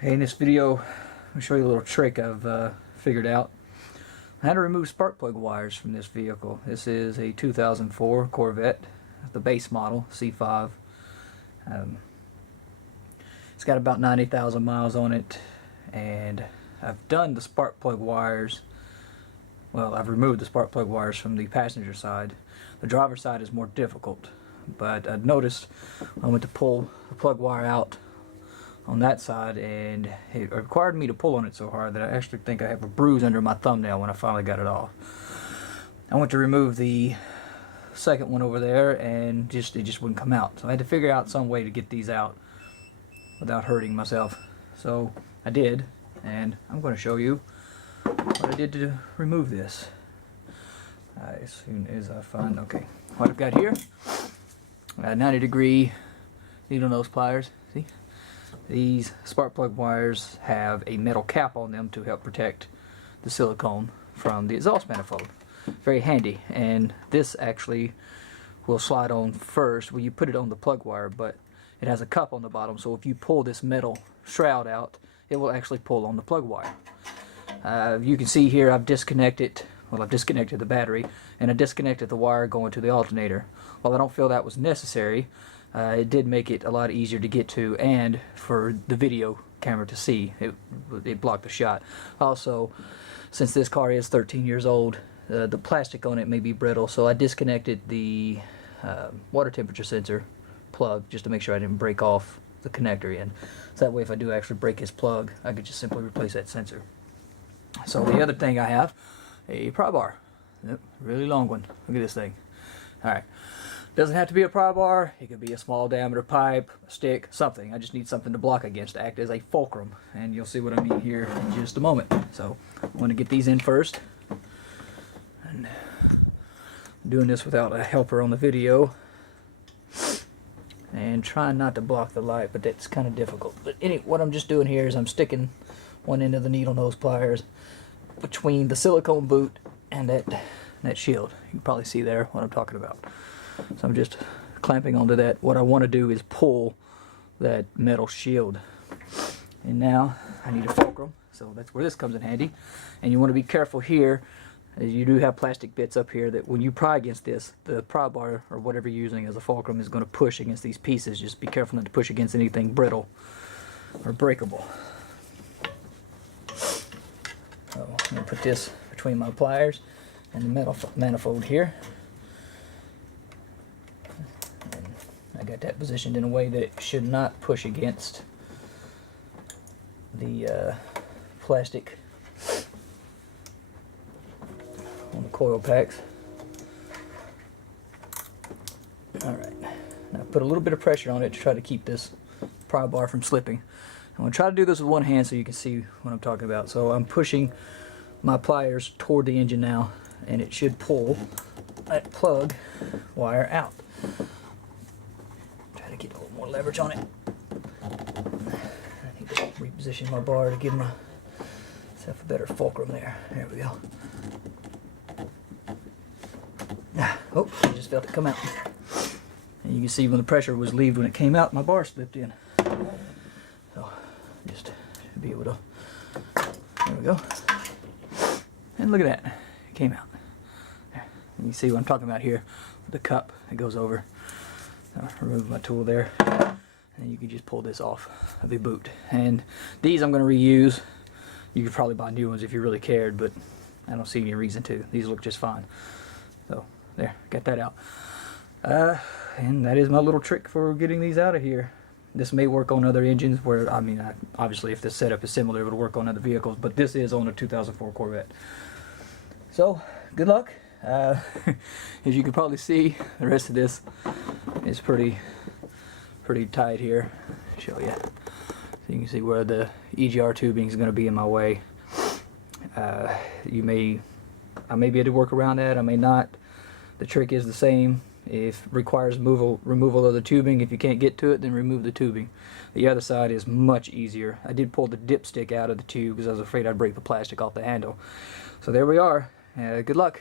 Hey, in this video, I'll show you a little trick I've figured out. How to remove spark plug wires from this vehicle. This is a 2004 Corvette, the base model, C5. It's got about 90,000 miles on it, and I've done the spark plug wires. Well, I've removed the spark plug wires from the passenger side. The driver's side is more difficult, but I noticed I went to pull the plug wire out on that side, and it required me to pull on it so hard that I actually think I have a bruise under my thumbnail when I finally got it off. I went to remove the second one over there, and it just wouldn't come out. So I had to figure out some way to get these out without hurting myself. So I did, and I'm going to show you what I did to remove this. As soon as I find, okay, what I've got here, 90-degree needle nose pliers. See? These spark plug wires have a metal cap on them to help protect the silicone from the exhaust manifold. Very handy, and this actually will slide on first when you put it on the plug wire, but it has a cup on the bottom, so if you pull this metal shroud out, it will actually pull on the plug wire. You can see here I've disconnected the battery, and I disconnected the wire going to the alternator. While I don't feel that was necessary, it did make it a lot easier to get to, and for the video camera to see. It blocked the shot. Also, since this car is 13 years old, the plastic on it may be brittle, so I disconnected the water temperature sensor plug just to make sure I didn't break off the connector end. So that way, if I do actually break his plug, I could just simply replace that sensor. So the other thing I have, a pry bar. Yep, really long one. Look at this thing. Alright. Doesn't have to be a pry bar. It could be a small diameter pipe, a stick, something. I just need something to block against to act as a fulcrum. And you'll see what I mean here in just a moment. So I want to get these in first. And I'm doing this without a helper on the video. And trying not to block the light, but that's kind of difficult. But anyway, what I'm just doing here is I'm sticking one end of the needle nose pliers between the silicone boot and that shield. You can probably see there what I'm talking about. So I'm just clamping onto that. What I want to do is pull that metal shield. And now I need a fulcrum, so that's where this comes in handy. And you want to be careful here, as you do have plastic bits up here, that when you pry against this, the pry bar or whatever you're using as a fulcrum is going to push against these pieces. Just be careful not to push against anything brittle or breakable. So I'm going to put this between my pliers and the metal manifold here. And I got that positioned in a way that it should not push against the plastic on the coil packs. Alright, now put a little bit of pressure on it to try to keep this pry bar from slipping. I'm going to try to do this with one hand so you can see what I'm talking about. So I'm pushing my pliers toward the engine now, and it should pull that plug wire out. Try to get a little more leverage on it. I need to reposition my bar to give myself a better fulcrum there. There we go. Oh, I just felt it come out. And you can see when the pressure was relieved when it came out, my bar slipped in. So just to be able to, there we go. And look at that, it came out. There. And you see what I'm talking about here, with the cup that goes over. I'll remove my tool there, and you can just pull this off of the boot. And these I'm going to reuse. You could probably buy new ones if you really cared, but I don't see any reason to. These look just fine. So there, got that out. And that is my little trick for getting these out of here. This may work on other engines where, I mean, obviously if this setup is similar, it would work on other vehicles, but this is on a 2004 Corvette. So, good luck. As you can probably see, the rest of this is pretty tight here. I'll show you. So you can see where the EGR tubing is going to be in my way. I may be able to work around that, I may not. The trick is the same. If it requires removal of the tubing, if you can't get to it, then remove the tubing. The other side is much easier. I did pull the dipstick out of the tube because I was afraid I'd break the plastic off the handle. So there we are. Good luck.